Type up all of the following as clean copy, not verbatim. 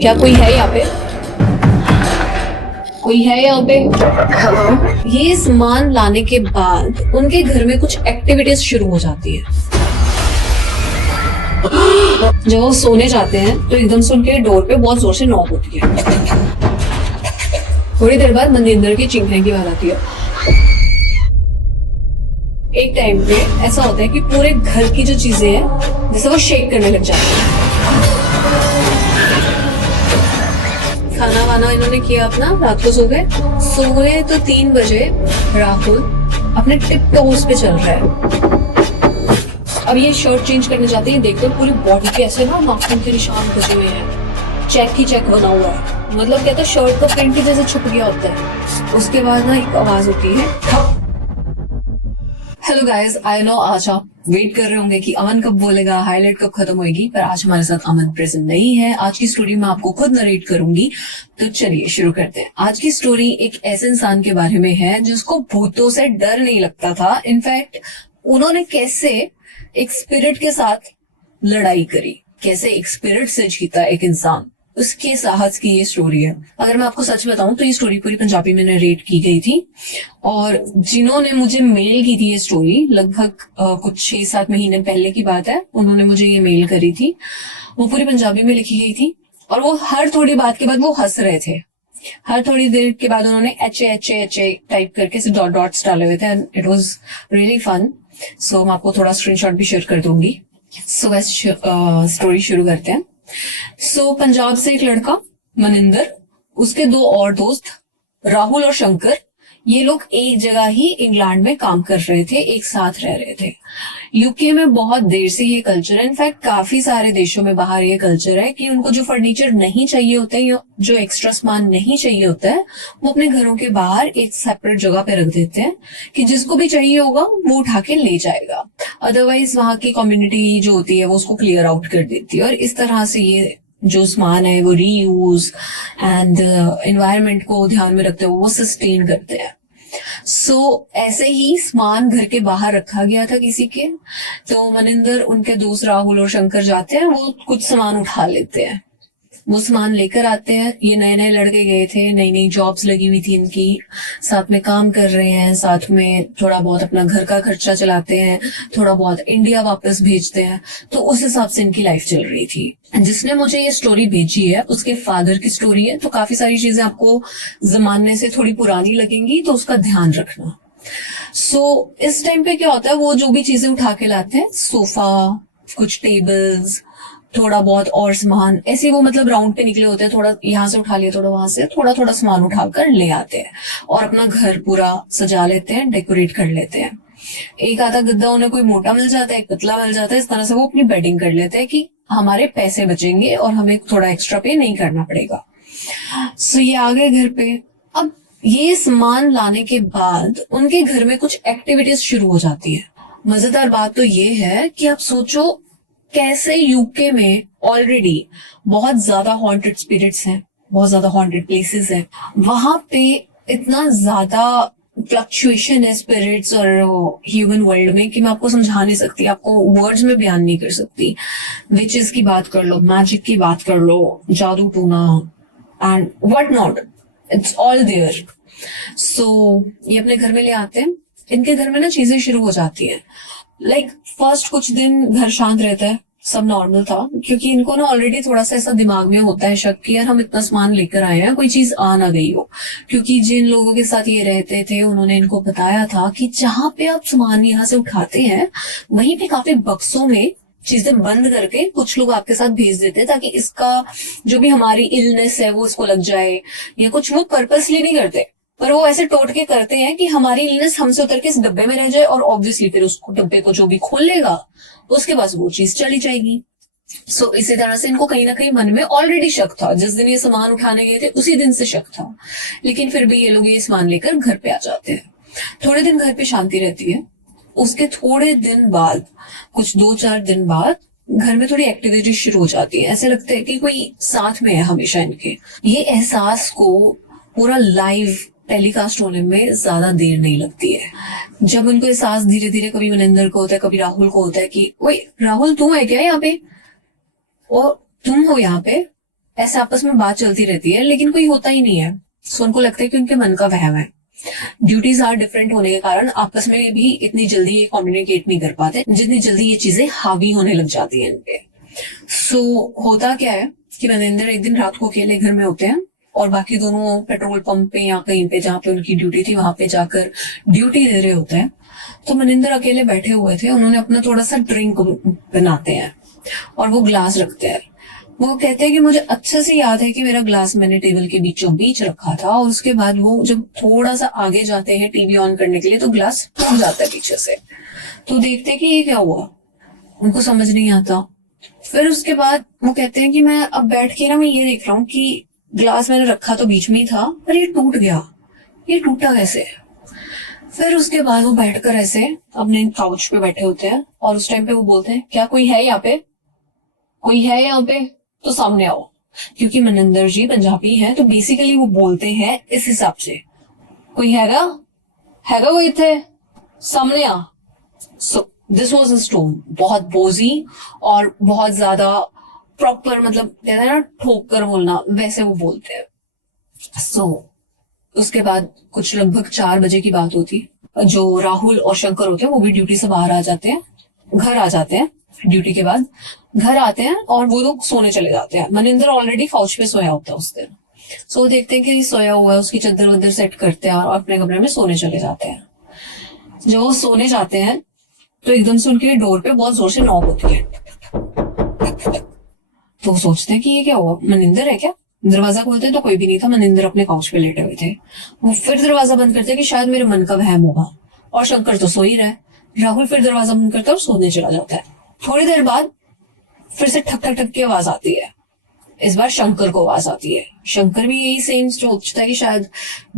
क्या कोई है यहाँ पे? कोई है यहाँ पे? हेलो। ये सामान लाने के बाद उनके घर में कुछ एक्टिविटीज शुरू हो जाती है। जब वो सोने जाते हैं तो एकदम से उनके डोर पे बहुत जोर से नॉक होती है। थोड़ी देर बाद मनिंदर की चिंखने की आवाज आती है। एक टाइम पे ऐसा होता है कि पूरे घर की जो चीजें हैं जैसे वो शेक करने लग जाती है। खाना वाना इन्होंने किया अपना, रात को सो गए तो 3 बजे राहुल अपने टिप टोज पे चल रहा है। अब ये शर्ट चेंज करने जाते हैं, देखते हैं पूरी बॉडी के ऐसे ना नाखून के निशान बचे हुए हैं, चेक ही चेक बना हुआ है, मतलब कहते हैं शर्ट का प्रिंट ही जैसे छुप गया होता है। उसके बाद ना एक आवाज होती है, हेलो गाइस, आई नो आज आप वेट कर रहे होंगे कि अमन कब बोलेगा, हाईलाइट कब खत्म होगी, पर आज हमारे साथ अमन प्रेजेंट नहीं है। आज की स्टोरी मैं आपको खुद नरेट करूंगी, तो चलिए शुरू करते हैं। आज की स्टोरी एक ऐसे इंसान के बारे में है जिसको भूतों से डर नहीं लगता था। इनफैक्ट उन्होंने कैसे एक स्पिरिट के साथ लड़ाई करी, कैसे एक स्पिरिट से जीता एक इंसान, उसके साहस की ये स्टोरी है। अगर मैं आपको सच बताऊं तो ये स्टोरी पूरी पंजाबी में नरेट की गई थी, और जिन्होंने मुझे मेल की थी ये स्टोरी, लगभग कुछ 6-7 महीने पहले की बात है, उन्होंने मुझे ये मेल करी थी। वो पूरी पंजाबी में लिखी गई थी, और वो हर थोड़ी बात के बाद वो हंस रहे थे। हर थोड़ी देर के बाद उन्होंने एच ए टाइप करके डॉट डॉट्स डाले हुए थे। It was really fun. So मैं आपको थोड़ा स्क्रीनशॉट भी शेयर कर दूंगी। सो वैसे स्टोरी शुरू करते हैं। सो पंजाब से एक लड़का मनिंदर, उसके 2 और दोस्त राहुल और शंकर, ये लोग एक जगह ही इंग्लैंड में काम कर रहे थे, एक साथ रह रहे थे। यूके में बहुत देर से ये कल्चर है, इनफैक्ट काफी सारे देशों में बाहर ये कल्चर है कि उनको जो फर्नीचर नहीं चाहिए होता है या जो एक्स्ट्रा सामान नहीं चाहिए होता है, वो अपने घरों के बाहर एक सेपरेट जगह पे रख देते हैं कि जिसको भी चाहिए होगा वो उठा के ले जाएगा। अदरवाइज वहां की कम्युनिटी जो होती है वो उसको क्लियर आउट कर देती है, और इस तरह से ये जो सामान है वो रीयूज एंड एनवायरनमेंट को ध्यान में रखते हुए वो सस्टेन करते हैं। ऐसे ही सामान घर के बाहर रखा गया था किसी के, तो मनिंदर, उनके दोस्त राहुल और शंकर जाते हैं, वो कुछ सामान उठा लेते हैं, वो सामान लेकर आते हैं। ये नए नए लड़के गए थे, नई नई जॉब्स लगी हुई थी इनकी, साथ में काम कर रहे हैं, साथ में थोड़ा बहुत अपना घर का खर्चा चलाते हैं, थोड़ा बहुत इंडिया वापस भेजते हैं, तो उस हिसाब से इनकी लाइफ चल रही थी। जिसने मुझे ये स्टोरी भेजी है उसके फादर की स्टोरी है, तो काफी सारी चीजें आपको जमाने से थोड़ी पुरानी लगेंगी, तो उसका ध्यान रखना। इस टाइम पे क्या होता है, वो जो भी चीजें उठा के लाते हैं, सोफा, कुछ टेबल्स, थोड़ा बहुत और सामान, ऐसे वो मतलब राउंड पे निकले होते हैं, थोड़ा यहाँ से उठा लिया, थोड़ा वहां से, थोड़ा थोड़ा सामान उठाकर ले आते हैं और अपना घर पूरा सजा लेते हैं, डेकोरेट कर लेते हैं। एक आधा गद्दा उन्हें कोई मोटा मिल जाता है, एक पतला मिल जाता है, इस तरह से वो अपनी बेडिंग कर लेते हैं कि हमारे पैसे बचेंगे और हमें थोड़ा एक्स्ट्रा पे नहीं करना पड़ेगा। ये आ गए घर पे। अब ये सामान लाने के बाद उनके घर में कुछ एक्टिविटीज शुरू हो जाती है। मजेदार बात तो ये है कि आप सोचो कैसे यूके में ऑलरेडी बहुत ज्यादा हॉन्टेड स्पिरिट्स हैं, बहुत ज्यादा हॉन्टेड प्लेसेस हैं, वहां पे इतना ज्यादा फ्लक्चुएशन है स्पिरिट्स और ह्यूमन वर्ल्ड में कि मैं आपको समझा नहीं सकती, आपको वर्ड्स में बयान नहीं कर सकती। विचेस की बात कर लो, मैजिक की बात कर लो, जादू टूना and what not, it's all there. ये अपने घर में ले आते हैं। इनके घर में ना चीजें शुरू हो जाती हैं। फर्स्ट कुछ दिन घर शांत रहता है, सब नॉर्मल था, क्योंकि इनको ना ऑलरेडी थोड़ा सा ऐसा दिमाग में होता है शक कि यार हम इतना सामान लेकर आए हैं, कोई चीज आ ना गई हो। क्योंकि जिन लोगों के साथ ये रहते थे उन्होंने इनको बताया था कि जहां पे आप सामान यहाँ से उठाते हैं वहीं पे काफी बक्सों में चीजें बंद करके कुछ लोग आपके साथ भेज देते हैं, ताकि इसका जो भी हमारी इलनेस है वो इसको लग जाए, या कुछ वो पर्पसली नहीं करते, पर वो ऐसे टोट के करते हैं कि हमारी इलनेस हमसे उतर के इस डब्बे में रह जाए, और ऑब्वियसली फिर उसको डब्बे को जो भी खोल लेगा उसके पास वो चीज चली जाएगी। इसी तरह से इनको कहीं ना कहीं मन में ऑलरेडी शक था, जिस दिन ये सामान उठाने गए थे उसी दिन से शक था, लेकिन फिर भी ये लोग ये सामान लेकर घर पे आ जाते हैं। थोड़े दिन घर पे शांति रहती है। उसके थोड़े दिन बाद, कुछ 2-4 दिन बाद, घर में थोड़ी एक्टिविटी शुरू हो जाती है। ऐसे लगता है कि कोई साथ में है हमेशा इनके। ये एहसास को पूरा लाइव टेलीकास्ट होने में ज्यादा देर नहीं लगती है। जब उनको एहसास धीरे धीरे कभी मनिंदर को होता है, कभी राहुल को होता है कि ओए राहुल तू है क्या यहाँ पे, और तुम हो यहाँ पे, ऐसे आपस में बात चलती रहती है लेकिन कोई होता ही नहीं है। सो उनको लगता है कि उनके मन का वहम है। ड्यूटीज आर डिफरेंट होने के कारण आपस में भी इतनी जल्दी ये कम्युनिकेट नहीं कर पाते जितनी जल्दी ये चीजें हावी होने लग जाती हैं इनपे। सो होता क्या है कि मनिंदर एक दिन रात को अकेले घर में होते हैं और बाकी दोनों पेट्रोल पंप पे या कहीं पे जहाँ पे उनकी ड्यूटी थी वहां पे जाकर ड्यूटी दे रहे होते हैं। तो मनिंदर अकेले बैठे हुए थे, उन्होंने अपना थोड़ा सा ड्रिंक बनाते हैं और वो ग्लास रखते हैं। वो कहते हैं कि मुझे अच्छे से याद है कि मेरा ग्लास मैंने टेबल के बीचों बीच रखा था और उसके बाद वो जब थोड़ा सा आगे जाते हैं टीवी ऑन करने के लिए तो ग्लास टूट जाता है पीछे से। तो देखते हैं कि ये क्या हुआ, उनको समझ नहीं आता। फिर उसके बाद वो कहते हैं कि मैं अब बैठ के ना मैं ये देख रहा हूँ कि ग्लास मैंने रखा तो बीच में ही था पर ये टूट गया, ये टूटा कैसे। फिर उसके बाद वो बैठकर ऐसे अपने काउच पे बैठे होते हैं और उस टाइम पे वो बोलते हैं क्या कोई है यहाँ पे, कोई है यहाँ पे तो सामने आओ। क्योंकि मनिंदर जी पंजाबी हैं तो बेसिकली वो बोलते हैं इस हिसाब से, कोई हैगा, हैगा कोई इथे सामने आ। So this was his tone, बहुत बोजी और बहुत ज्यादा प्रॉपर, मतलब कहते हैं ना ठोक कर बोलना, वैसे वो बोलते हैं। सो उसके बाद कुछ लगभग 4 बजे की बात होती, जो राहुल और शंकर होते हैं वो भी ड्यूटी से बाहर आ जाते हैं, घर आ जाते हैं। ड्यूटी के बाद घर आते हैं और वो लोग सोने चले जाते हैं। मनिंदर ऑलरेडी काउच पे सोया होता है उस दिन। सो देखते हैं कि सोया हुआ है, उसकी चद्दर वद्दर सेट करते हैं और अपने कमरे में सोने चले जाते हैं। जब वो सोने जाते हैं तो एकदम से उनके डोर पे बहुत जोर से नॉक होती है। तो वो सोचते हैं कि ये क्या हुआ, मनिंदर है क्या। दरवाजा खोलते हैं तो कोई भी नहीं था, मनिंदर अपने काउच पे लेटे हुए थे। वो फिर दरवाजा बंद करते हैं कि शायद मेरे मन का वहम होगा, और शंकर तो सो ही रहा है। राहुल फिर दरवाजा बंद करता है और सोने चला जाता है। थोड़ी देर बाद फिर से ठक ठक ठक की आवाज आती है। इस बार शंकर को आवाज आती है। शंकर भी यही सेम सोचता है कि शायद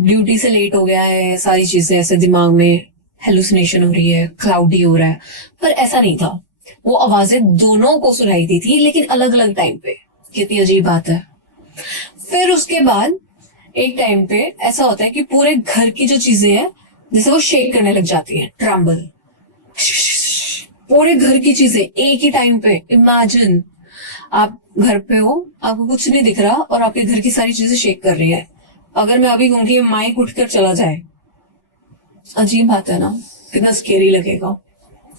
ड्यूटी से लेट हो गया है, सारी चीजें ऐसे दिमाग में हेलुसिनेशन हो रही है, क्लाउडी हो रहा है, पर ऐसा नहीं था। वो आवाजें दोनों को सुनाई दी थी लेकिन अलग अलग टाइम पे। कितनी अजीब बात है। फिर उसके बाद एक टाइम पे ऐसा होता है कि पूरे घर की जो चीजें हैं जैसे वो शेक करने लग जाती हैं, ट्रम्बल। पूरे घर की चीजें एक ही टाइम पे। इमेजिन आप घर पे हो, आपको कुछ नहीं दिख रहा और आपके घर की सारी चीजें शेक कर रही है। अगर मैं अभी कहूँ कि माइक उठकर चला जाए, अजीब बात है ना, कितना स्केरी लगेगा।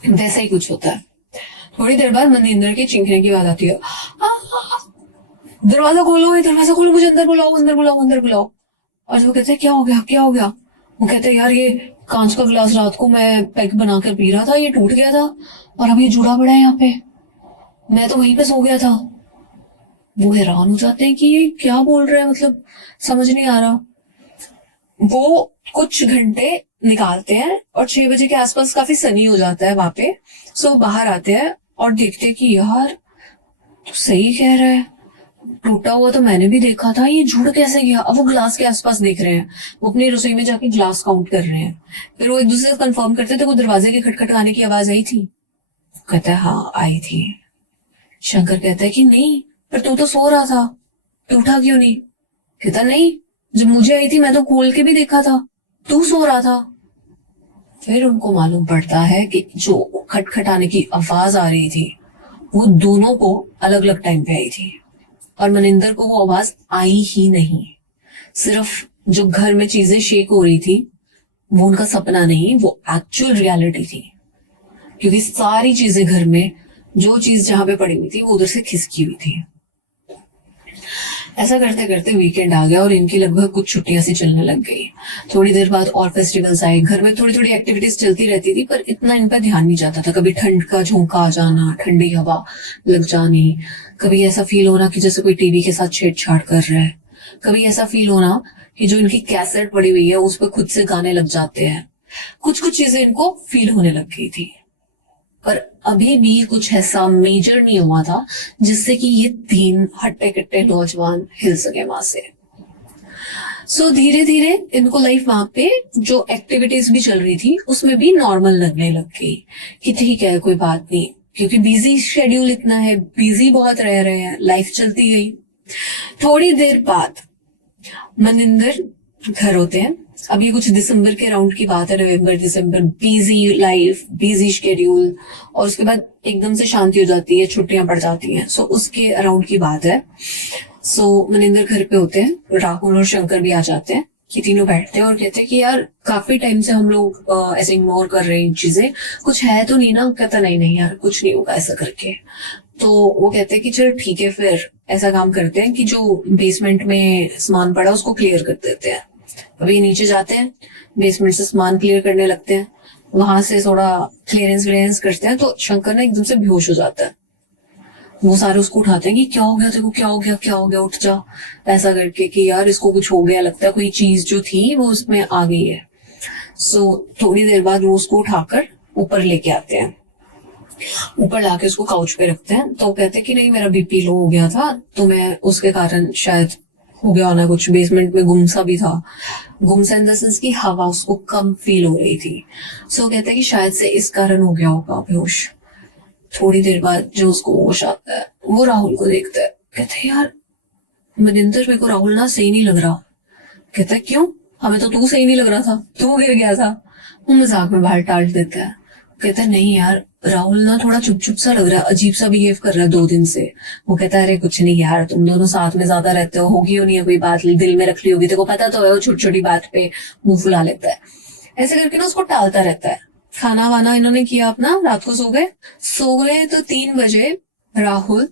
वैसा ही कुछ होता है। थोड़ी देर बाद मनिंदर के चिंकने की आवाज आती है, दरवाजा खोलो, दरवाजा खोलो, मुझे अंदर बुलाओ, अंदर बुलाओ, अंदर बुलाओ। और वो कहते हैं क्या हो गया, क्या हो गया। वो कहते हैं यार ये कांच का गिलास रात को मैं पैक बनाकर पी रहा था, ये टूट गया था और अब ये जुड़ा पड़ा है यहाँ पे, मैं तो वहीं पे सो गया था। वो हैरान हो जाते हैं कि ये क्या बोल रहे हैं, मतलब समझ नहीं आ रहा। वो कुछ घंटे निकालते हैं और 6 बजे के आसपास काफी सनी हो जाता है वहां पे। सो बाहर आते हैं और देखते हैं कि यार तो सही कह रहा है, टूटा हुआ तो मैंने भी देखा था, ये जुड़ कैसे गया। अब वो ग्लास के आसपास देख रहे हैं, वो अपनी रसोई में जाके ग्लास काउंट कर रहे हैं। फिर वो एक दूसरे से कंफर्म करते थे, वो दरवाजे के खटखटाने की आवाज आई थी। कहता है हाँ आई थी। शंकर कहता है कि नहीं पर तू तो सो रहा था, तू उठा क्यों नहीं। कहता नहीं, जब मुझे आई थी मैं तो खोल के भी देखा था, तू सो रहा था। फिर उनको मालूम पड़ता है कि जो खटखटाने की आवाज आ रही थी वो दोनों को अलग अलग टाइम पे आई थी और मनिंदर को वो आवाज आई ही नहीं। सिर्फ जो घर में चीजें शेक हो रही थी वो उनका सपना नहीं, वो एक्चुअल रियलिटी थी। क्योंकि सारी चीजें घर में, जो चीज जहां पे पड़ी हुई थी वो उधर से खिसकी हुई थी। ऐसा करते करते वीकेंड आ गया और इनकी लगभग कुछ छुट्टियां सी चलने लग गई। थोड़ी देर बाद और फेस्टिवल्स आए, घर में थोड़ी थोड़ी एक्टिविटीज चलती रहती थी पर इतना इन पर ध्यान नहीं जाता था। कभी ठंड का झोंका आ जाना, ठंडी हवा लग जानी, कभी ऐसा फील होना कि जैसे कोई टीवी के साथ छेड़छाड़ कर रहा है, कभी ऐसा फील होना कि जो इनकी कैसेट पड़ी हुई है उस पर खुद से गाने लग जाते हैं। कुछ कुछ चीजें इनको फील होने लग गई थी पर अभी भी कुछ ऐसा मेजर नहीं हुआ था जिससे कि ये 3 हट्टे कट्टे नौजवान हिल सके वहां से। सो धीरे धीरे इनको लाइफ वहां पे जो एक्टिविटीज भी चल रही थी उसमें भी नॉर्मल लगने लग गई कि ठीक है कोई बात नहीं, क्योंकि बिजी शेड्यूल इतना है, बिजी बहुत रह रहे हैं, लाइफ चलती गई। थोड़ी देर बाद मनिंदर घर होते हैं। अभी कुछ दिसंबर के राउंड की बात है, नवंबर दिसंबर, बिजी लाइफ, बिजी शेड्यूल, और उसके बाद एकदम से शांति हो जाती है, छुट्टियां पड़ जाती हैं। सो उसके अराउंड की बात है। मनिंदर घर पे होते हैं, राहुल और शंकर भी आ जाते हैं। ये तीनों बैठते हैं और कहते हैं कि यार काफी टाइम से हम लोग ऐसे इग्नोर कर रहे हैं चीजें, कुछ है तो नहीं ना। कहता नहीं नहीं यार कुछ नहीं होगा ऐसा करके। तो वो कहते हैं कि चल ठीक है, फिर ऐसा काम करते हैं कि जो बेसमेंट में सामान पड़ा उसको क्लियर कर देते हैं। अभी नीचे जाते हैं, बेसमेंट से सामान क्लियर करने लगते हैं। वहां से थोड़ा क्लियरेंस विलियरेंस करते हैं तो शंकर ना एकदम से बेहोश हो जाता है। वो सारे उसको उठाते हैं कि क्या हो गया तेरे को, क्या हो गया, क्या हो गया, उठ जा, ऐसा करके कि यार इसको कुछ हो गया, लगता है कोई चीज जो थी वो उसमें आ गई है। थोड़ी देर बाद वो उसको उठाकर ऊपर लेके आते हैं। ऊपर लाके उसको काउच पे रखते हैं। तो कहते हैं कि नहीं मेरा बीपी लो हो गया था तो मैं उसके कारण शायद हो गया होना कुछ, बेसमेंट में गुमसा भी था। गुमसा इन द सेंस की हवा उसको कम फील हो रही थी। कहते हैं कि शायद से इस कारण हो गया होगा बेहोश। थोड़ी देर बाद जो उसको होश आता है वो राहुल को देखता है। कहते हैं यार मनिंदर, मेरे को राहुल ना सही नहीं लग रहा। कहता है क्यों, हमें तो तू सही नहीं लग रहा था, तू गिर गया था। वो मजाक में बाहर टाल देता है। कहता है नहीं यार राहुल ना थोड़ा चुप चुप सा लग रहा है, अजीब सा बिहेव कर रहा है 2 दिन से। वो कहता है अरे कुछ नहीं यार, तुम दोनों साथ में ज्यादा रहते हो, होगी नहीं है कोई बात, दिल में रख ली होगी, तेरे को पता तो है। वो छोटी छोटी बात पे मुंह फुला लेता है। ऐसे करके ना उसको टालता रहता है। खाना वाना इन्होंने किया अपना, रात को सो गए तो 3 बजे राहुल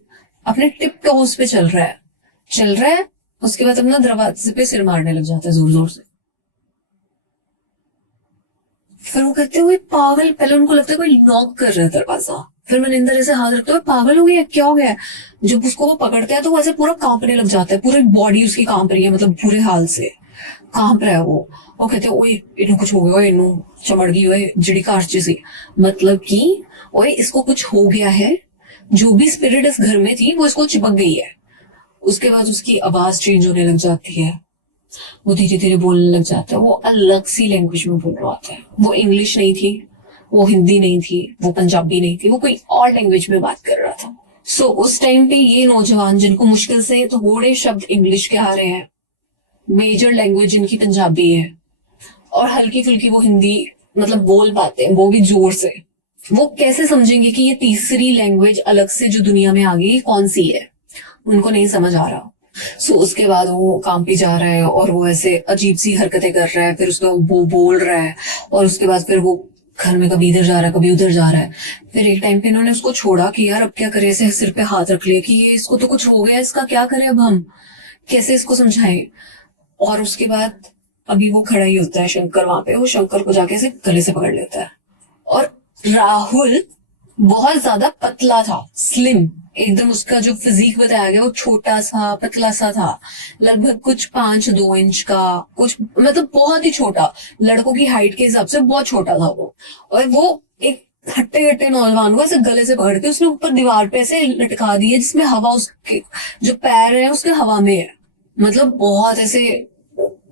अपने टिप टॉस पे चल रहा है। उसके बाद अपना दरवाजे पे सिर मारने लग जाता है जोर जोर से। फिर वो कहते हुए पागल, पहले उनको लगता है कोई नॉक कर रहा है दरवाजा। फिर मनिंदर ऐसे हाथ रखते हुए पागल हो गया, क्या हो गया। जब उसको वो पकड़ते हैं तो वो ऐसे पूरा कांपने लग जाता है, पूरी बॉडी उसकी कांप रही है, मतलब बुरे हाल से कांप रहा है वो कहते हैं ओए इन्हें कुछ हो गया, इन्हों चमड़ गई ओए जिड़ी काट सी, मतलब कि ओए इसको कुछ हो गया है, जो भी स्पिरिट इस घर में थी वो इसको चिपक गई है। उसके बाद उसकी आवाज चेंज होने लग जाती है, वो धीरे धीरे बोलने लग जाता है। वो अलग सी लैंग्वेज में बोल रहा होता है। वो इंग्लिश नहीं थी, वो हिंदी नहीं थी, वो पंजाबी नहीं थी, वो कोई और लैंग्वेज में बात कर रहा था। उस टाइम पे ये नौजवान जिनको मुश्किल से थोड़े शब्द इंग्लिश के आ रहे हैं, मेजर लैंग्वेज इनकी पंजाबी है और हल्की फुल्की वो हिंदी मतलब बोल पाते हैं, वो भी जोर से। वो कैसे समझेंगे कि ये तीसरी लैंग्वेज अलग से जो दुनिया में आ गई कौन सी है, उनको नहीं समझ आ रहा। उसके बाद वो काम पे जा रहा है और वो ऐसे अजीब सी हरकतें कर रहा है। फिर उसके बाद वो बोल रहा है और उसके बाद फिर वो घर में कभी इधर जा रहा है कभी उधर जा रहा है। फिर एक टाइम पे इन्होंने उसको छोड़ा कि यार अब क्या करे, ऐसे सिर पे हाथ रख लिया कि ये इसको तो कुछ हो गया, इसका क्या करें अब हम, कैसे इसको समझाएं। और उसके बाद अभी वो खड़ा ही होता है शंकर वहां पे, वो शंकर को जाके ऐसे गले से पकड़ लेता है। और राहुल बहुत ज्यादा पतला था, स्लिम एकदम, उसका जो फिजिक बताया गया वो छोटा सा पतला सा था, लगभग कुछ 5-2 इंच का, कुछ मतलब बहुत ही छोटा, लड़कों की हाइट के हिसाब से बहुत छोटा था वो। और वो एक हट्टे हट्टे नौजवान को ऐसे गले से पकड़ के उसने ऊपर दीवार पे ऐसे लटका दिए, जिसमें हवा उसके जो पैर है उसके हवा में है, मतलब बहुत ऐसे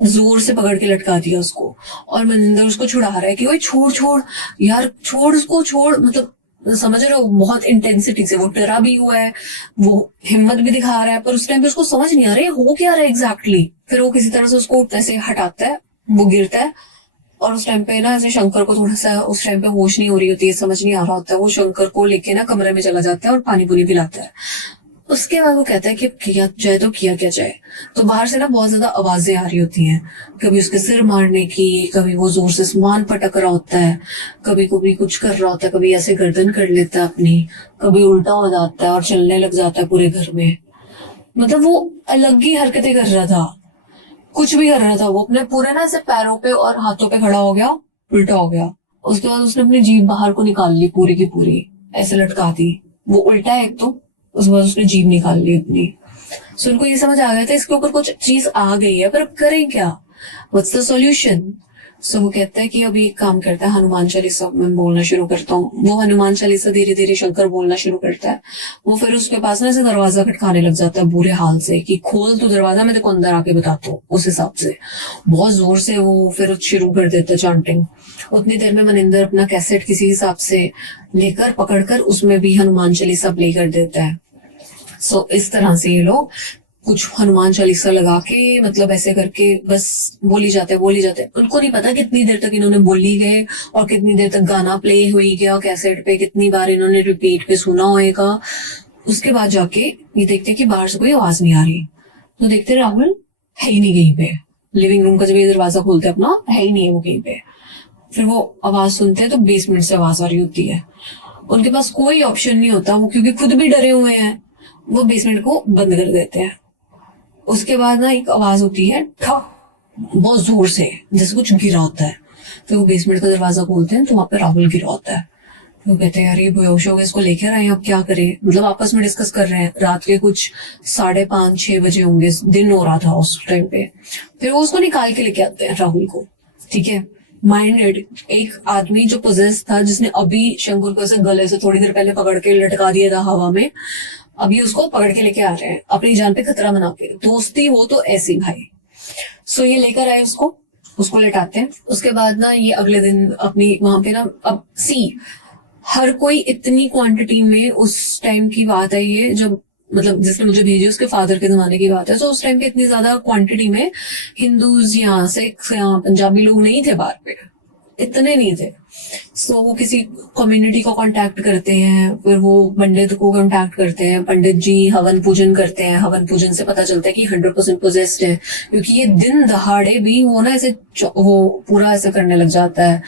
जोर से पकड़ के लटका दिया उसको। और मनिंदर उसको छुड़ा रहा है कि ओए छोड़ छोड़ यार, छोड़ उसको छोड़, मतलब समझ रहे हो, बहुत इंटेंसिटी से। वो डरा भी हुआ है, वो हिम्मत भी दिखा रहा है, पर उस टाइम पे उसको समझ नहीं आ रहा है हो क्या रहा है एग्जैक्टली। फिर वो किसी तरह से उसको ऐसे हटाता है, वो गिरता है। और उस टाइम पे ना ऐसे शंकर को थोड़ा सा उस टाइम पे होश नहीं हो रही होती है, समझ नहीं आ रहा होता है। वो शंकर को लेके ना कमरे में चला जाता है और पानी पुनी पिलाता है। उसके बाद वो कहता है कि किया जाए तो किया क्या जाए। तो बाहर से ना बहुत ज्यादा आवाजें आ रही होती हैं, कभी उसके सिर मारने की, कभी वो जोर से सामान पटक रहा होता है, कभी कभी कुछ कर रहा होता है, कभी ऐसे गर्दन कर लेता है अपनी, कभी उल्टा हो जाता है और चलने लग जाता है पूरे घर में। मतलब वो अलग ही हरकतें कर रहा था, कुछ भी कर रहा था वो, अपने पूरे ना ऐसे पैरों पे और हाथों पे खड़ा हो गया, उल्टा हो गया। उसके बाद उसने अपनी जीभ बाहर को निकाल ली पूरी की पूरी, ऐसे लटका दी। वो उल्टा है एक तो, उसके बाद उसने जीभ निकाल ली अपनी। सो उनको ये समझ आ गया था इसके ऊपर कुछ चीज आ गई है, पर अब करें क्या, व्हाट्स द सॉल्यूशन। सो वो कहता है कि अभी एक काम करता है, हनुमान चालीसा मैं बोलना शुरू करता हूँ। वो हनुमान चालीसा धीरे धीरे शंकर बोलना शुरू करता है। वो फिर उसके पास ना ऐसे दरवाजा खटकाने लग जाता है बुरे हाल से कि खोल तू दरवाजा, मैं तेरे को अंदर आके बताता हूँ। उस हिसाब से बहुत जोर से वो फिर शुरू कर देता है चैंटिंग। उतनी देर में मनिंदर अपना कैसेट किसी हिसाब से लेकर पकड़कर उसमें भी हनुमान चालीसा प्ले कर देता है। इस तरह से ये लोग कुछ हनुमान चालीसा लगा के, मतलब ऐसे करके बस बोली जाते हैं। उनको नहीं पता कितनी देर तक इन्होंने बोली गए और कितनी देर तक गाना प्ले हुई गया कैसेट पे, कितनी बार इन्होंने रिपीट पे सुना होएगा। उसके बाद जाके ये देखते हैं कि बाहर से कोई आवाज नहीं आ रही। तो देखते हैं राहुल है ही नहीं कहीं पे, लिविंग रूम का जब ये दरवाजा खोलते हैं अपना, है ही नहीं है वो कहीं पे। फिर वो आवाज सुनते हैं तो बेसमेंट से आवाज आ रही होती है। उनके पास कोई ऑप्शन नहीं होता, वो क्योंकि खुद भी डरे हुए हैं, वो बेसमेंट को बंद कर देते हैं। उसके बाद ना एक आवाज होती है ठक, बहुत जोर से, जैसे कुछ गिरा होता है। फिर वो बेसमेंट का दरवाजा खोलते हैं तो वहां पे राहुल गिरा होता है। वो कहते हैं यार ये बेहोश हो गए, इसको लेकर आए, अब क्या करें। मतलब आपस में डिस्कस कर रहे हैं। रात के कुछ 5:30-6 बजे होंगे, दिन हो रहा था उस टाइम पे। फिर वो उसको निकाल के लेके आते हैं राहुल को, ठीक है। माइंडेड एक आदमी जो पोजेस था, जिसने अभी शंकर को ऐसे गले से थोड़ी देर पहले पकड़ के लटका दिया था हवा में, अभी उसको पकड़ के लेके आ रहे हैं अपनी जान पे खतरा बना के। दोस्ती हो तो ऐसी भाई। सो ये लेकर आए उसको, उसको लेटाते हैं। उसके बाद ना ये अगले दिन अपनी वहां पे ना, अब सी हर कोई इतनी क्वांटिटी में, उस टाइम की बात है ये, जब मतलब जिसने मुझे भेजी उसके फादर के जमाने की बात है। तो उस टाइम पे इतनी ज्यादा क्वांटिटी में हिंदूज या सिख या पंजाबी लोग नहीं थे बाहर पे, इतने नहीं थे। सो वो किसी कम्युनिटी को कांटेक्ट करते हैं, फिर वो पंडित को कांटेक्ट करते हैं। पंडित जी हवन पूजन करते हैं। हवन पूजन से पता चलता है कि 100% पोजेस्ड है, क्योंकि ये दिन दहाड़े भी वो ना ऐसे वो पूरा ऐसे करने लग जाता है।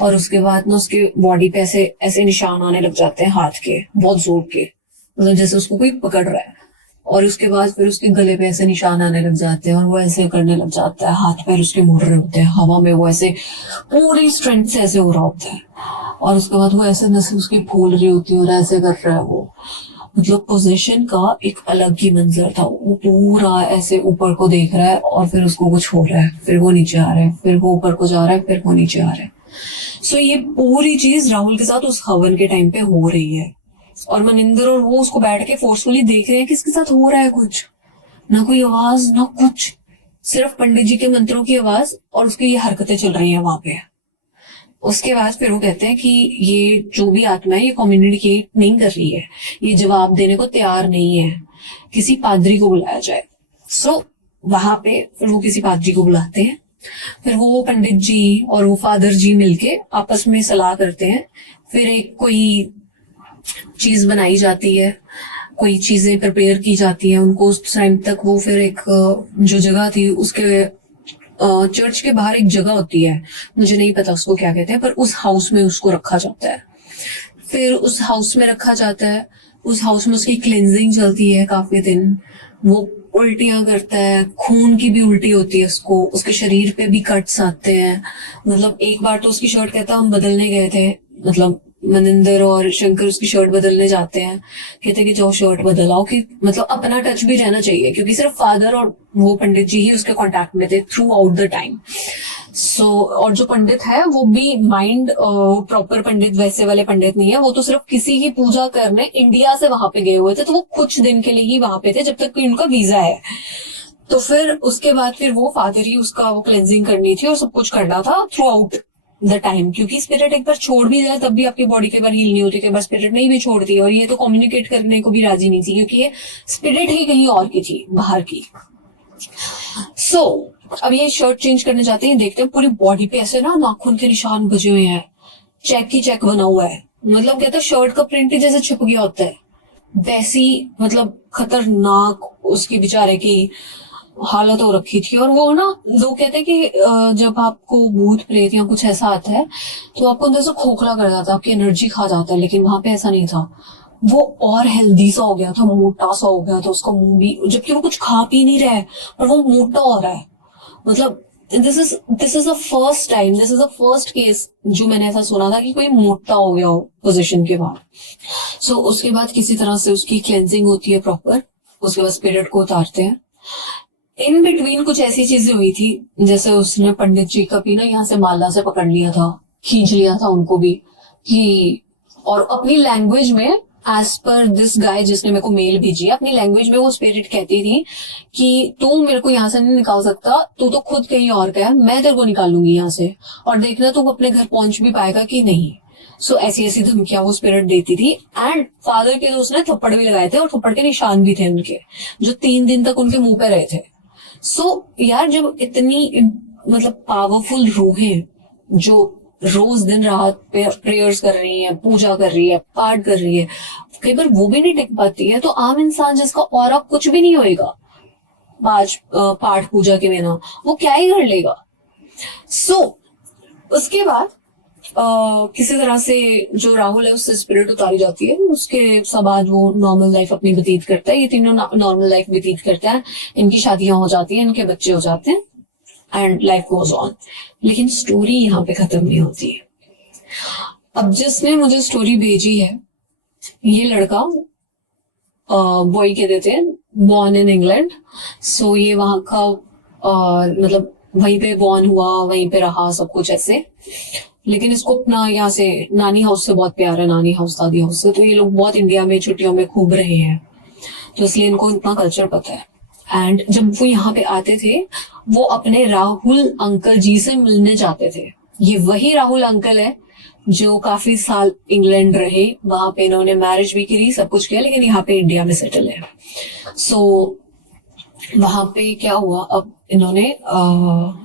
और उसके बाद ना उसके बॉडी पे ऐसे ऐसे निशान आने लग जाते हैं हाथ के, बहुत जोर के, मतलब जैसे उसको कोई पकड़ रहा है। और उसके बाद फिर उसके गले पे ऐसे निशान आने लग जाते हैं और वो ऐसे करने लग जाता है। हाथ पैर उसके मुड़ रहे होते हैं हवा में, वो ऐसे पूरी स्ट्रेंथ से ऐसे हो रहा होता है। और उसके बाद वो ऐसे नसें उसकी फूल रही होती है और ऐसे कर रहा है वो। मतलब पोजीशन का एक अलग ही मंजर था। वो पूरा ऐसे ऊपर को देख रहा है और फिर उसको कुछ हो रहा है, फिर वो नीचे आ रहा है, फिर वो ऊपर को जा रहा है, फिर वो नीचे आ रहा है। सो ये पूरी चीज राहुल के साथ उस हवन के टाइम पे हो रही है। और मनिंदर और वो उसको बैठ के फोर्सफुली देख रहे हैं कि इसके साथ हो रहा है कुछ। ना कोई आवाज ना कुछ, सिर्फ पंडित जी के मंत्रों की आवाज और उसकी ये हरकतें चल रही हैं वहां पे। उसके बाद फिर वो कहते हैं कि ये जो भी आत्मा है ये कम्युनिकेट नहीं कर रही है, ये जवाब देने को तैयार नहीं है, किसी पादरी को बुलाया जाए। सो वहां पे फिर वो किसी पादरी को बुलाते हैं। फिर वो पंडित जी और वो फादर जी मिलके आपस में सलाह करते हैं। फिर एक कोई चीज बनाई जाती है, कोई चीजें प्रिपेयर की जाती है उनको उस टाइम तक। वो फिर एक जो जगह थी उसके चर्च के बाहर एक जगह होती है, मुझे नहीं पता उसको क्या कहते हैं, पर उस हाउस में उसको रखा जाता है। फिर उस हाउस में रखा जाता है, उस हाउस में उसकी क्लिनजिंग चलती है काफी दिन। वो उल्टियां करता है, खून की भी उल्टी होती है उसको, उसके शरीर पे भी कट्स आते हैं। मतलब एक बार तो उसकी शर्ट कहता हम बदलने गए थे, मतलब मनिंदर और शंकर उसकी शर्ट बदलने जाते हैं। कहते हैं कि जाओ शर्ट बदल आओ, कि मतलब अपना टच भी रहना चाहिए, क्योंकि सिर्फ फादर और वो पंडित जी ही उसके कांटेक्ट में थे थ्रू आउट द टाइम। सो और जो पंडित है वो भी माइंड प्रॉपर पंडित वैसे वाले पंडित नहीं है, वो तो सिर्फ किसी की पूजा करने इंडिया से वहां पे गए हुए थे, तो वो कुछ दिन के लिए ही वहां पे थे जब तक कि उनका वीजा है। तो फिर उसके बाद फिर वो फादर ही उसका वो क्लेंजिंग करनी थी और सब कुछ करना था थ्रू आउट द टाइम, क्योंकि स्पिरिट एक बार छोड़ भी जाए तब भी आपकी बॉडी के बार हील नहीं होती, कई बार स्पिरिट नहीं भी छोड़ती। और ये तो कम्युनिकेट करने को भी राजी नहीं थी, क्योंकि ये स्पिरिट ही कहीं और की थी, बाहर की। सो अब ये शर्ट चेंज करने जाते हैं, देखते हैं पूरी बॉडी पे ऐसे ना नाखून के निशान बजे हुए हैं, चेक की चेक बना हुआ है। मतलब कहते हैं शर्ट का प्रिंट ही जैसे छुप गया होता है, वैसी मतलब खतरनाक उसकी बेचारे की हालत हो रखी थी। और वो ना लोग कहते हैं कि जब आपको भूत प्रेत या कुछ ऐसा आता है तो आपको अंदर से खोखला कर जाता है, आपकी एनर्जी खा जाता है, लेकिन वहां पे ऐसा नहीं था। वो और हेल्दी सा हो गया था, मोटा सा हो गया था, उसका मुंह भी, जबकि वो कुछ खा पी नहीं रहा है और वो मोटा हो रहा है। मतलब this is the first time, this is the first case जो मैंने ऐसा सुना था कि कोई मोटा हो गया हो पोजीशन के बाद। सो उसके बाद किसी तरह से उसकी क्लेंजिंग होती है प्रॉपर, उसके बाद स्पिरिट को उतारते हैं। इन बिटवीन कुछ ऐसी चीजें हुई थी, जैसे उसने पंडित जी का भी ना यहाँ से माला से पकड़ लिया था, खींच लिया था उनको भी, कि और अपनी लैंग्वेज में एज पर दिस गाय जिसने मेरे को मेल भेजी है, अपनी लैंग्वेज में वो स्पिरिट कहती थी कि तू मेरे को यहाँ से नहीं निकाल सकता, तू तो खुद कहीं और का है, मैं तेरे को निकालूंगी यहाँ से, और देखना तू अपने घर पहुंच भी पाएगा कि नहीं। सो ऐसी ऐसी धमकियां वो स्पिरिट देती थी। एंड फादर के तो उसने थप्पड़ भी लगाए थे और थप्पड़ के निशान भी थे उनके, जो 3 दिन तक उनके मुंह पे रहे थे। सो यार जब इतनी मतलब पावरफुल रूहें जो रोज दिन रात प्रेयर्स कर रही है, पूजा कर रही है, पाठ कर रही है, कई बार वो भी नहीं टिक पाती है, तो आम इंसान जिसका और कुछ भी नहीं होएगा, पाठ पूजा के बिना वो क्या ही कर लेगा। सो उसके बाद किसी तरह से जो राहुल है उससे स्पिरिट उतारी जाती है। उसके सब बाद वो नॉर्मल लाइफ अपनी व्यतीत करता है। ये तीनों नॉर्मल लाइफ व्यतीत करते हैं, इनकी शादियां हो जाती हैं, इनके बच्चे हो जाते हैं एंड लाइफ गोज ऑन। लेकिन स्टोरी यहाँ पे खत्म नहीं होती है। अब जिसने मुझे स्टोरी भेजी है, ये लड़का बॉय कहते थे, बॉर्न इन इंग्लैंड। सो ये वहां का मतलब वहीं पे बॉर्न हुआ, वहीं पे रहा, सब कुछ ऐसे। लेकिन इसको अपना यहाँ से नानी हाउस से बहुत प्यार है, नानी हाउस दादी हाउस से। तो ये लोग बहुत इंडिया में छुट्टियों में खूब रहे हैं, तो इसलिए इनको इतना कल्चर पता है। एंड जब वो यहाँ पे आते थे, वो अपने राहुल अंकल जी से मिलने जाते थे। ये वही राहुल अंकल है जो काफी साल इंग्लैंड रहे, वहां पे इन्होंने मैरिज भी करी, सब कुछ किया, लेकिन यहाँ पे इंडिया में सेटल है। सो वहां पे क्या हुआ, अब इन्होंने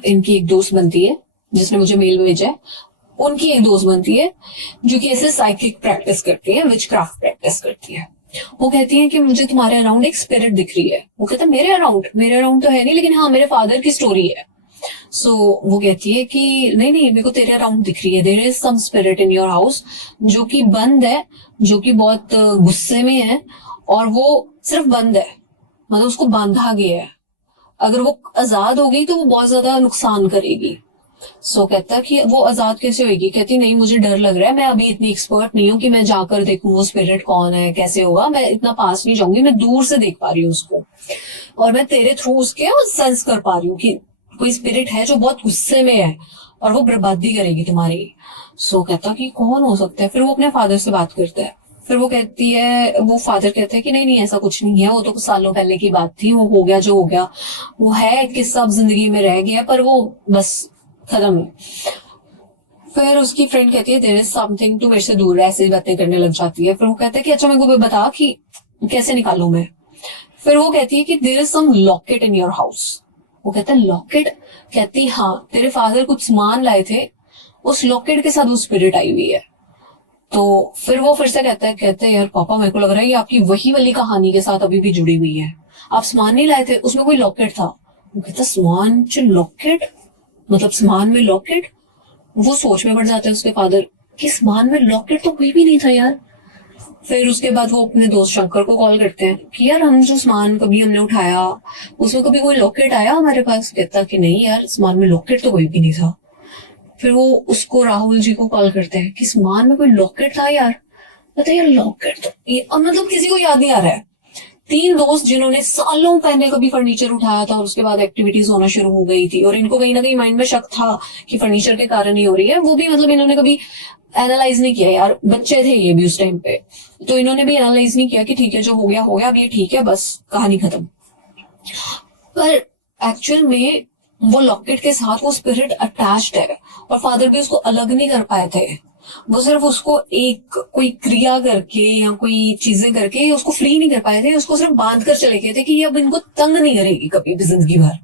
इनकी एक दोस्त बनती है जिसने मुझे मेल भेजा है। उनकी एक दोस्त बनती है जो कि ऐसे साइकिक प्रैक्टिस करती है, विच क्राफ्ट प्रैक्टिस करती है। वो कहती है कि मुझे तुम्हारे अराउंड एक स्पिरिट दिख रही है। वो कहता है मेरे अराउंड तो है नहीं, लेकिन हाँ मेरे फादर की स्टोरी है। सो वो कहती है कि नहीं नहीं, मेरे को तेरे अराउंड दिख रही है, there is some spirit in your house जो कि बंद है, जो कि बहुत गुस्से में है, और वो सिर्फ बंद है, मतलब उसको बांधा गया है। अगर वो आजाद हो गई तो वो बहुत ज्यादा नुकसान करेगी। सो कहता कि वो आजाद कैसे होगी। कहती नहीं, मुझे डर लग रहा है, मैं अभी इतनी एक्सपर्ट नहीं हूँ कि मैं जाकर देखूं वो स्पिरिट कौन है, कैसे होगा, मैं इतना पास नहीं जाऊंगी, मैं दूर से देख पा रही हूँ उसको, और मैं तेरे थ्रू उसके सेंस कर पा रही हूँ कि कोई स्पिरिट है जो बहुत गुस्से में है और वो बर्बादी करेगी तुम्हारी। सो कहता कि कौन हो सकता है। फिर वो अपने फादर से बात करता है। फिर वो कहती है, वो फादर कहते हैं कि नहीं नहीं, ऐसा कुछ नहीं है, वो तो कुछ सालों पहले की बात थी, वो हो गया जो हो गया, वो है किस्सा अब जिंदगी में रह गया, पर वो बस खत्म है। फिर उसकी फ्रेंड कहती है देयर इज समथिंग, तू मेरे से दूर है, ऐसी बातें करने लग जाती है। फिर वो कहता है कि अच्छा मेरे को बता कि कैसे निकालूं मैं। फिर वो कहती है कि there is some locket in your house. वो कहता है लॉकेट। कहती हाँ, तेरे फादर कुछ सामान लाए थे, उस लॉकेट के साथ वो स्पिरिट आई हुई है। तो फिर वो फिर से कहते हैं यार पापा, मेरे को लग रहा है ये आपकी वही वाली कहानी के साथ अभी भी जुड़ी हुई है। आप सामान नहीं लाए थे, उसमें कोई लॉकेट था। वो कहता सामान च लॉकेट, मतलब सामान में लॉकेट। वो सोच में पड़ जाते हैं उसके फादर कि सामान में लॉकेट तो कोई भी नहीं था यार। फिर उसके बाद वो अपने दोस्त शंकर को कॉल करते हैं कि यार हम जो सामान कभी हमने उठाया उसमें कभी कोई लॉकेट आया हमारे पास। कहता कि नहीं यार, सामान में लॉकेट तो कोई भी नहीं था। फिर वो उसको राहुल जी को कॉल करते हैं कि सामान में कोई लॉकेट था यार। कहता यार लॉकेट तो ये मतलब किसी को याद नहीं आ रहा है। तीन दोस्त जिन्होंने सालों पहले कभी फर्नीचर उठाया था और उसके बाद एक्टिविटीज होना शुरू हो गई थी, और इनको कहीं ना कहीं माइंड में शक था कि फर्नीचर के कारण ही हो रही है, वो भी मतलब इन्होंने कभी एनालाइज नहीं किया यार, बच्चे थे ये भी उस टाइम पे, तो इन्होंने भी एनालाइज नहीं किया कि ठीक है जो हो गया अब ये ठीक है, बस कहानी खत्म। पर एक्चुअल में वो लॉकेट के साथ वो स्पिरिट अटैच्ड है, और फादर भी उसको अलग नहीं कर पाए थे। वो सिर्फ उसको एक कोई क्रिया करके या कोई चीजें करके उसको फ्री नहीं कर पाए थे, उसको सिर्फ बांध कर चले गए थे कि ये अब इनको तंग नहीं करेगी कभी भी जिंदगी भर।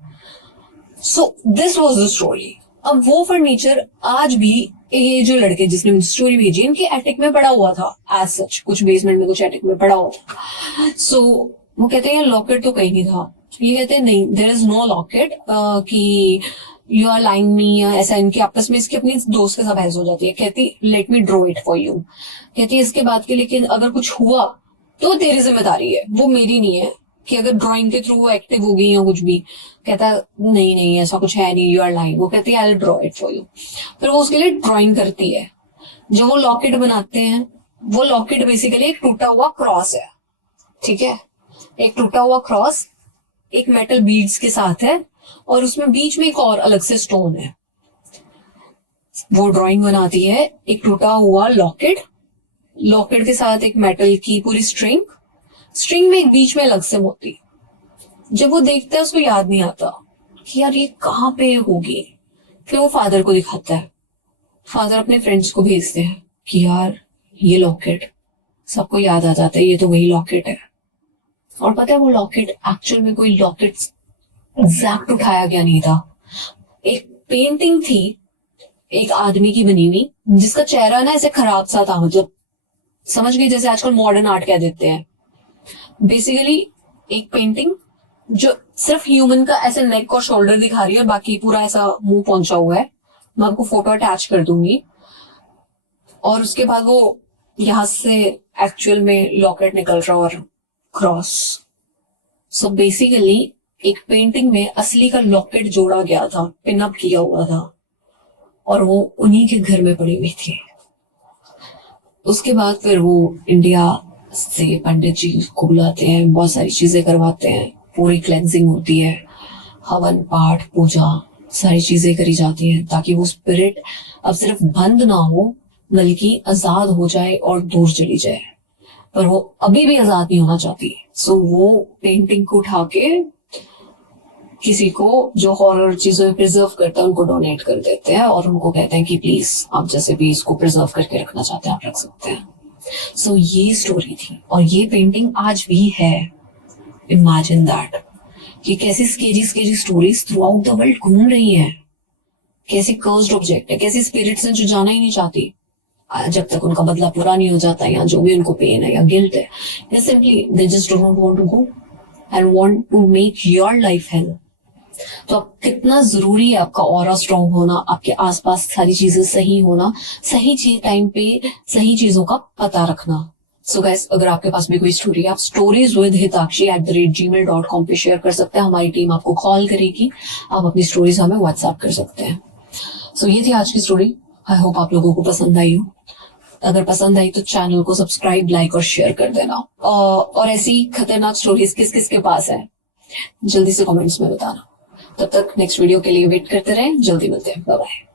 सो दिस वॉज द स्टोरी। अब वो फर्नीचर आज भी ये जो लड़के जिसने मुझे स्टोरी भेजी इनके एटिक में पड़ा हुआ था, एज सच कुछ बेसमेंट में कुछ एटिक में पड़ा हुआ था। सो वो कहते हैं लॉकेट तो कहीं नहीं था। ये कहते हैं नहीं, देयर इज नो लॉकेट, कि यू आर लाइंग मी या ऐसा। इनकी आपस में इसकी अपनी दोस्त के साथ बहस हो जाती है। कहती let me draw it for you. कहती है इसके बाद के लेकिन अगर कुछ हुआ तो तेरी जिम्मेदारी है, वो मेरी नहीं है कि अगर ड्राइंग के थ्रू वो एक्टिव हो गई या कुछ भी। कहता नहीं नहीं ऐसा कुछ है नहीं, यू आर लाइंग। वो कहती है I will draw it for you. फिर वो उसके लिए ड्राइंग करती है। जो वो लॉकेट बनाते हैं, वो लॉकेट बेसिकली एक टूटा हुआ क्रॉस है, ठीक है, एक टूटा हुआ क्रॉस एक मेटल बीड्स के साथ है, और उसमें बीच में एक और अलग से स्टोन है। वो ड्राइंग बनाती है एक टूटा हुआ लॉकेट, लॉकेट के साथ एक मेटल की पूरी स्ट्रिंग में एक बीच में अलग से मोती। जब वो देखता है उसको याद नहीं आता कि यार ये कहाँ पे होगी। फिर वो फादर को दिखाता है। फादर अपने फ्रेंड्स को भेजते हैं कि यार ये लॉकेट, सबको याद आ जाता है ये तो वही लॉकेट है। और पता है वो लॉकेट एक्चुअल में कोई लॉकेट एग्जैक्ट उठाया गया नहीं था। एक पेंटिंग थी एक आदमी की बनी हुई, जिसका चेहरा ना ऐसे खराब सा था, मतलब समझ गए जैसे आजकल मॉडर्न आर्ट कह देते हैं। बेसिकली एक पेंटिंग जो सिर्फ ह्यूमन का ऐसे नेक और शोल्डर दिखा रही है, बाकी पूरा ऐसा मुंह पहुंचा हुआ है। मैं आपको फोटो अटैच कर दूंगी। और उसके बाद वो यहाँ से एक्चुअल में लॉकेट निकल रहा और क्रॉस। सो बेसिकली एक पेंटिंग में असली का लॉकेट जोड़ा गया था, पिन अप किया हुआ था, और वो उन्हीं के घर में पड़ी हुई थी। उसके बाद फिर वो इंडिया से पंडित जी को बुलाते हैं, बहुत सारी चीजें करवाते हैं, पूरी क्लेंजिंग होती है, हवन पाठ पूजा सारी चीजें करी जाती हैं ताकि वो स्पिरिट अब सिर्फ बंद ना हो बल्कि आजाद हो जाए और दूर चली जाए। पर वो अभी भी आजाद नहीं होना चाहती। सो वो पेंटिंग को उठा के किसी को जो हॉरर चीजों में प्रिजर्व करता है उनको डोनेट कर देते हैं और उनको कहते हैं कि प्लीज आप जैसे भी इसको प्रिजर्व करके रखना चाहते हैं आप रख सकते हैं। सो ये स्टोरी थी और ये पेंटिंग आज भी है। इमेजिन दैट कि कैसी scary stories through out the world घूम रही हैं, कैसी कर्स्ड ऑब्जेक्ट है, कैसी स्पिरिट्स हैं जो जाना ही नहीं चाहती जब तक उनका बदला पूरा नहीं हो जाता, या जो भी उनको पेन है या गिल्ट है, या simply they just don't want to go and want to make your life hell. तो अब कितना जरूरी है आपका ऑरा स्ट्रांग होना, आपके आसपास सारी चीजें सही होना, सही चीज टाइम पे सही चीजों का पता रखना। सो गाइस, अगर आपके पास भी कोई स्टोरी है, आप storieswithhitakshi@gmail.com पे शेयर कर सकते हैं। हमारी टीम आपको कॉल करेगी, आप अपनी स्टोरीज हमें व्हाट्सएप कर सकते हैं। सो ये थी आज की स्टोरी। आई होप आप लोगों को पसंद आई हो। अगर पसंद आई तो चैनल को सब्सक्राइब, लाइक और शेयर कर देना। और ऐसी खतरनाक स्टोरीज किस किस के पास है जल्दी से कमेंट्स में बताना। तब तक नेक्स्ट वीडियो के लिए वेट करते रहें, जल्दी मिलते हैं। Bye bye.